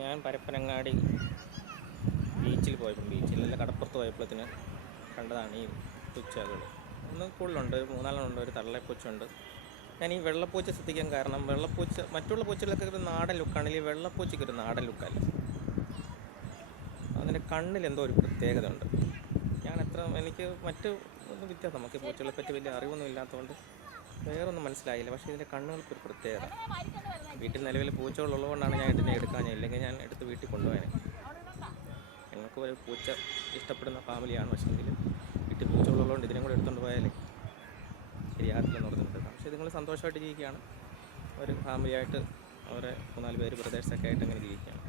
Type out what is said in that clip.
ഞാൻ പരപ്പനങ്ങാടി ബീച്ചിൽ പോയപ്പോൾ ബീച്ചിലല്ല കടപ്പുറത്ത് പോയപ്പോഴത്തേന് കണ്ടതാണ് ഈ പൂച്ചകൾ. ഒന്ന് കൂടുതലുണ്ട്, ഒരു മൂന്നാലെണ്ണമുണ്ട്. ഒരു തള്ളപ്പൂച്ചുണ്ട്. ഞാൻ ഈ വെള്ളപ്പൂച്ച ശ്രദ്ധിക്കാൻ കാരണം വെള്ളപ്പൂച്ച മറ്റുള്ള പൂച്ചകളൊക്കെ ഒരു നാടൻ ലുക്കാണെങ്കിൽ ഈ വെള്ളപ്പൂച്ചയ്ക്ക് ഒരു നാടൻ ലുക്കല്ല. അതിൻ്റെ കണ്ണിലെന്തോ ഒരു പ്രത്യേകത ഉണ്ട്. എനിക്ക് മറ്റ് ഒന്നും വ്യത്യാസം, നമുക്ക് പൂച്ചകളെ പറ്റി വലിയ അറിവൊന്നും ഇല്ലാത്തതുകൊണ്ട് വേറൊന്നും മനസ്സിലായില്ല. പക്ഷേ ഇതിൻ്റെ കണ്ണുകൾക്കൊരു പ്രത്യേകത. വീട്ടിൽ നിലവിൽ പൂച്ചകളുള്ളതുകൊണ്ടാണ് ഞാൻ ഇതിനെ എടുക്കാൻ, ഇല്ലെങ്കിൽ ഞാൻ എടുത്ത് വീട്ടിൽ കൊണ്ടുപോകാൻ. ഞങ്ങൾക്ക് ഒരു പൂച്ച ഇഷ്ടപ്പെടുന്ന ഫാമിലിയാണ്. പക്ഷേങ്കിൽ വീട്ടിൽ പൂച്ചകളുള്ളതുകൊണ്ട് ഇതിനെ കൂടെ എടുത്തുകൊണ്ട് പോയാലേ ശരിയാകത്തില്ലെന്ന് ഓർത്തിട്ടുണ്ട്. പക്ഷേ നിങ്ങൾ സന്തോഷമായിട്ട് ജീവിക്കുകയാണ്. ഒരു ഫാമിലിയായിട്ട് അവരെ 3-4 പേര് ബ്രദേഴ്സൊക്കെ ആയിട്ട് അങ്ങനെ ജീവിക്കുകയാണ്.